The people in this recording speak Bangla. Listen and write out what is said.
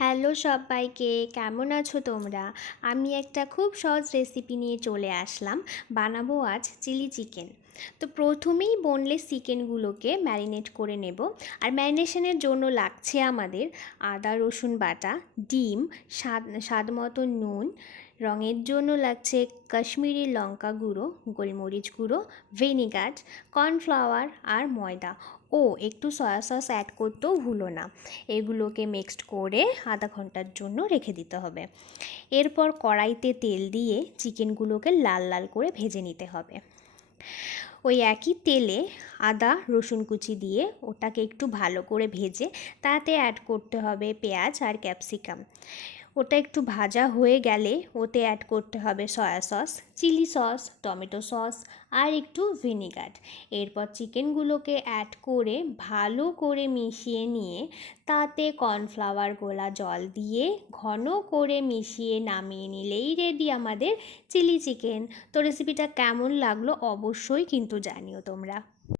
হ্যালো সবাইকে, কেমন আছো তোমরা? আমি একটা খুব সহজ রেসিপি নিয়ে চলে আসলাম। বানাবো আজ চিলি চিকেন। তো প্রথমেই বোনলেস চিকেনগুলোকে ম্যারিনেট করে নেব। আর ম্যারিনেশনের জন্য লাগছে আমাদের আদা রসুন বাটা, ডিম, স্বাদ মতো নুন, রঙের জন্য লাগছে কাশ্মীরি লঙ্কা গুঁড়ো, গোলমরিচ গুঁড়ো, ভিনিগার, কর্নফ্লাওয়ার আর ময়দা। একটু সয়া সস অ্যাড করতেও ভুলো না। এগুলোকে মিক্সড করে আধা ঘন্টার জন্য রেখে দিতে হবে। এরপর কড়াইতে তেল দিয়ে চিকেনগুলোকে লাল লাল করে ভেজে নিতে হবে। ওই একই তেলে আদা রসুন কুচি দিয়ে ওটাকে একটু ভালো করে ভেজে তাতে অ্যাড করতে হবে পেঁয়াজ আর ক্যাপসিকাম। ওটা একটু ভাজা হয়ে গেলে ওতে অ্যাড করতে হবে soya sauce, chilli sauce, tomato sauce আর একটু ভিনিগার। এরপর চিকেনগুলোকে অ্যাড করে ভালো করে মিশিয়ে নিয়ে তাতে কর্নফ্লাওয়ার গোলা জল দিয়ে ঘন করে মিশিয়ে নামিয়ে নিলেই রেডি আমাদের চিলি চিকেন। তো রেসিপিটা কেমন লাগলো অবশ্যই কিন্তু জানিও তোমরা।